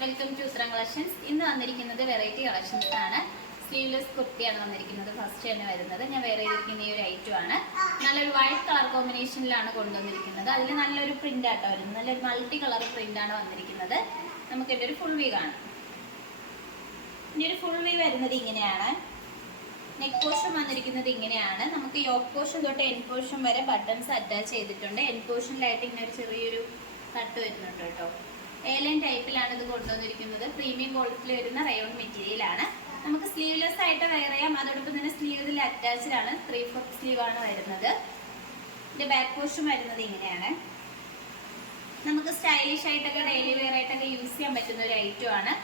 Welcome to ഉത്തരം collections. ഇന്ന് വന്നിരിക്കുന്നത് വെറൈറ്റി കളക്ഷൻസ് ആണ്. സ്ലീവ്ലെസ് കുർത്തിയാണ് വന്നിരിക്കുന്നത്. ഫസ്റ്റ് തന്നെ വരുന്നത് ഞാൻ വേറെ ചെയ്തിരിക്കുന്ന ഈ ഒരു ഐറ്റം ആണ്. നല്ലൊരു വൈറ്റ് കളർ കോമ്പിനേഷനിലാണ് കൊണ്ടുവന്നിരിക്കുന്നത്. അതിൽ നല്ലൊരു പ്രിന്റ് ആട്ടോ വരുന്നത്. നല്ലൊരു മൾട്ടി കളർ പ്രിന്റ് ആണ് വന്നിരിക്കുന്നത്. നമുക്ക് ഇതിന്റെ ഒരു ഫുൾ വി കാണാം. ഇനി ഒരു ഫുൾ വി വരുന്നത് ഇങ്ങനെയാണ്. നെക്ക് പോർഷൻ വന്നിരിക്കുന്നത് ഇങ്ങനെയാണ്. നമുക്ക് യോക്ക് പോർഷൻ തൊട്ട് എൻ പോർഷൻ വരെ ബട്ടൺസ് അറ്റാച്ച് ചെയ്തിട്ടുണ്ട്. എൻ പോർഷനിലായിട്ട് ഇങ്ങനെ ഒരു ചെറിയൊരു കട്ട് വരുന്നുണ്ട് കേട്ടോ. എയർലൈൻ ടൈപ്പിലാണ് ഇത് കൊണ്ടുവന്നിരിക്കുന്നത്. പ്രീമിയം ക്വാളിറ്റിയിൽ വരുന്ന റയോൺ മെറ്റീരിയൽ ആണ്. നമുക്ക് സ്ലീവ്ലെസ് ആയിട്ട് വെയർ ചെയ്യാം. അതോടൊപ്പം തന്നെ സ്ലീവ് ഇതിൽ അറ്റാച്ച്ഡ് ആണ്. 3/4 സ്ലീവ് ആണ് വരുന്നത്. ഇതിന്റെ ബാക്ക് പോർഷൻ വരുന്നത് ഇങ്ങനെയാണ്. നമുക്ക് സ്റ്റൈലിഷ് ആയിട്ടൊക്കെ ഡെയിലി വെയർ ആയിട്ടൊക്കെ യൂസ് ചെയ്യാൻ പറ്റുന്ന ഒരു ഐറ്റം ആണ്.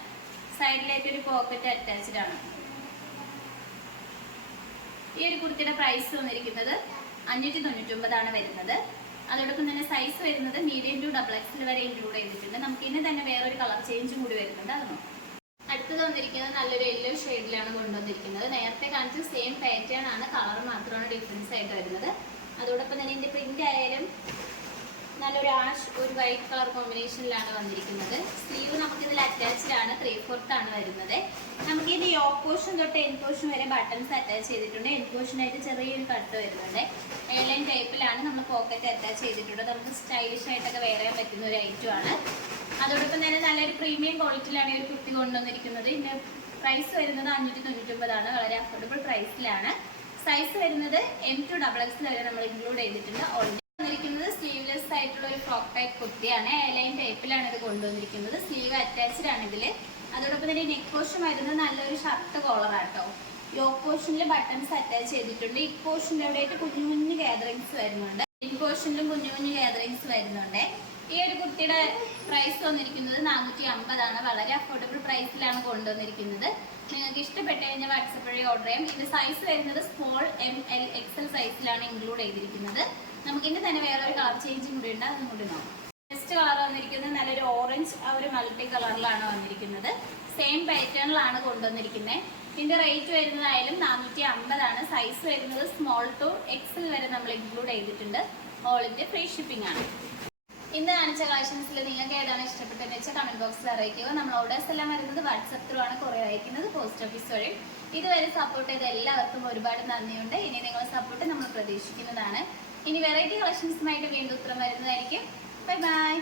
സൈഡിലായിട്ട് ഒരു പോക്കറ്റ് അറ്റാച്ച്ഡ് ആണ്. ഈ ഒരു കുർത്തിയുടെ പ്രൈസ് വന്നിരിക്കുന്നത് 599 ആണ് വരുന്നത്. അതോടൊപ്പം തന്നെ സൈസ് വരുന്നത് മീഡിയം ടു XXL വരെ ഇൻക്ലൂഡ് ചെയ്തിട്ടുണ്ട്. നമുക്ക് ഇനി തന്നെ വേറൊരു കളർ ചേഞ്ചും കൂടി വരുന്നുണ്ട്. അത് നോക്കാം. അടുത്തത് വന്നിരിക്കുന്നത് നല്ലൊരു യെല്ലോ ഷെയ്ഡിലാണ് കൊണ്ടുവന്നിരിക്കുന്നത്. നേരത്തെ കാണിച്ച സെയിം പാറ്റേൺ ആണ്, കളർ മാത്രമാണ് ഡിഫറൻസ് ആയിട്ട് വരുന്നത്. അതോടൊപ്പം തന്നെ ഇതിന്റെ പ്രിന്റ് ആയാലും നല്ലൊരു ആഷ് ഒരു വൈറ്റ് കളർ കോമ്പിനേഷനിലാണ് വന്നിരിക്കുന്നത്. സ്ലീവ് നമുക്ക് ഇതിൽ അറ്റാച്ച്ഡ് ആണ്. 3/4 ആണ് വരുന്നത്. നമുക്ക് ഇതിന്റെ യോക്ക് പോർഷൻ തൊട്ട് എൻ പോർഷൻ വരെ ബട്ടൺസ് അറ്റാച്ച് ചെയ്തിട്ടുണ്ട്. എൻ പോർഷൻ ആയിട്ട് ചെറിയൊരു കട്ട് വരുന്നുണ്ട്. എയർലൈൻ ടൈപ്പിലാണ് നമ്മൾ പോക്കറ്റ് അറ്റാച്ച് ചെയ്തിട്ടുണ്ട്. നമുക്ക് സ്റ്റൈലിഷ് ആയിട്ടൊക്കെ വെയർ ചെയ്യാൻ പറ്റുന്ന ഒരു ഐറ്റം ആണ്. അതോടൊപ്പം തന്നെ നല്ലൊരു പ്രീമിയം ക്വാളിറ്റിയിലാണ് ഒരു കുർത്തി കൊണ്ടുവന്നിരിക്കുന്നത്. ഇതിന്റെ പ്രൈസ് വരുന്നത് 599 ആണ്. വളരെ അഫോർഡബിൾ പ്രൈസിലാണ്. സൈസ് വരുന്നത് M to XXL വരെ നമ്മൾ ഇൻക്ലൂഡ് ചെയ്തിട്ടുണ്ട്. ഓൾറെഡി വന്നിരിക്കുന്നത് സ്ലീവ്ലെസ് ആയിട്ടുള്ള ഒരു ഫ്രോക്ക് ടൈപ്പ് കുർത്തിയാണ്. എയർലൈൻ ടൈപ്പിലാണ് ഇത് കൊണ്ടുവന്നിരിക്കുന്നത്. സ്ലീവ് അറ്റാച്ച്ഡ് ആണ് ഇതില്. അതോടൊപ്പം തന്നെ നെക്ക് പോർഷൻ വരുന്നത് നല്ലൊരു ഷർട്ട് കോളർ ആട്ടോ. യോക്ക് പോർഷനിൽ ബട്ടൺസ് അറ്റാച്ച് ചെയ്തിട്ടുണ്ട്. ഈ പോർഷനിൽ എവിടെയായിട്ട് കുഞ്ഞു കുഞ്ഞു ഗാദറിങ്സ് വരുന്നുണ്ട്. ഇൻ പോർഷനിലും കുഞ്ഞു കുഞ്ഞു ഗാദറിങ്സ് വരുന്നുണ്ട്. ഈ ഒരു കുർത്തിയുടെ പ്രൈസ് വന്നിരിക്കുന്നത് 450 ആണ്. വളരെ അഫോർഡബിൾ പ്രൈസിലാണ് കൊണ്ടുവന്നിരിക്കുന്നത്. നിങ്ങൾക്ക് ഇഷ്ടപ്പെട്ട് കഴിഞ്ഞാൽ വാട്സപ്പ് വഴി ഓർഡർ ചെയ്യാം. ഇതിന്റെ സൈസ് വരുന്നത് സ്മോൾ M, L, XL സൈസിലാണ് ഇൻക്ലൂഡ് ചെയ്തിരിക്കുന്നത്. നമുക്ക് ഇനി തന്നെ വേറൊരു കളർ ചേഞ്ചും കൂടി ഉണ്ട്. അതും കൂടി നോക്കാം. നെക്സ്റ്റ് കളർ വന്നിരിക്കുന്നത് നല്ലൊരു ഓറഞ്ച് ഒരു മൾട്ടി കളറിലാണ് വന്നിരിക്കുന്നത്. സെയിം പാറ്റേണിലാണ് കൊണ്ടുവന്നിരിക്കുന്നത്. ഇതിന്റെ റേറ്റ് വരുന്നതായാലും 450 ആണ്. സൈസ് വരുന്നത് സ്മോൾ ടു XL വരെ നമ്മൾ ഇൻക്ലൂഡ് ചെയ്തിട്ടുണ്ട്. ഓൾ ഇന്ത്യ ഫ്രീ ഷിപ്പിംഗ് ആണ്. ഇന്ന് കാണിച്ച കളക്ഷൻസിൽ നിങ്ങൾക്ക് ഏതാണ് ഇഷ്ടപ്പെട്ടതെന്ന് വെച്ചാൽ കമന്റ് ബോക്സിൽ അറിയിക്കുക. നമ്മൾ ഓർഡേഴ്സ് എല്ലാം വരുന്നത് വാട്സപ്പ് ത്രൂ ആണ് കൊറിയർ അയക്കുന്നത്, പോസ്റ്റ് ഓഫീസ് വഴി. ഇതുവരെ സപ്പോർട്ട് ചെയ്ത എല്ലാവർക്കും ഒരുപാട് നന്ദിയുണ്ട്. ഇനി നിങ്ങളുടെ സപ്പോർട്ട് നമ്മൾ പ്രതീക്ഷിക്കുന്നതാണ്. ഇനി വെറൈറ്റി കളക്ഷൻസുമായിട്ട് വീണ്ടും ഉത്തരം വരുന്നതായിരിക്കും. Bye bye.